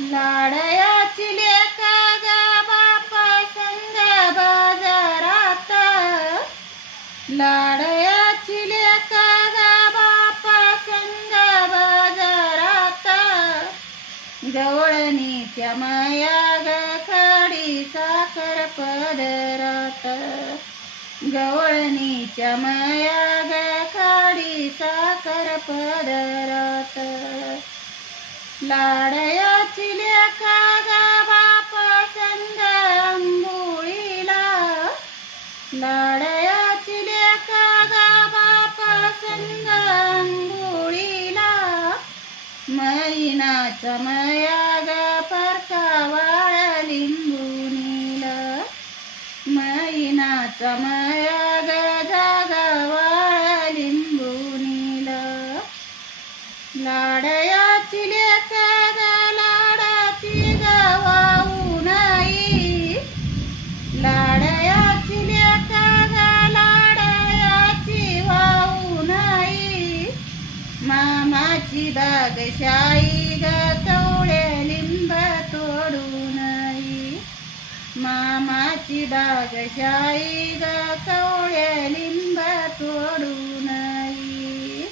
लाडयाची लेका ग बापा संग बाजारात, लाडयाची लेका ग बापा संग बाजारात, गवळणीच्या माया ग खडी साखर पदरात, गवळणीच्या माया ग खडी साखर पदरात, लाडयाची लेका ग बापा संग आंघोळीला, लाडयाची लेका ग बापा संग आंघोळीला, मैनाचा मया ग परकावाळ लिंबुनीला, मैनाचा मया ग जागावाळ लिंबुनीला, लाडयाची लेका ग लाडाची ग वाहू नाही, लाडयाची लेका ग लाडयाची वाहू नाही, मामाची बागशाई ग कवळे लिंब तोडू नाही, मामाची बागशाई ग कवळे लिंब तोडू नाही.